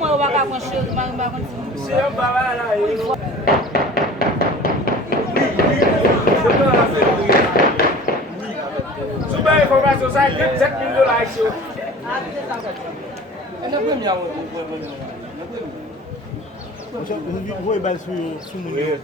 Mwen wak a mwen chèz, mwen bakon si. Se yon baba la yon. Sou ba informasyon sa, $7,000 isyo. E nan premya ou? Vou bal sou moun.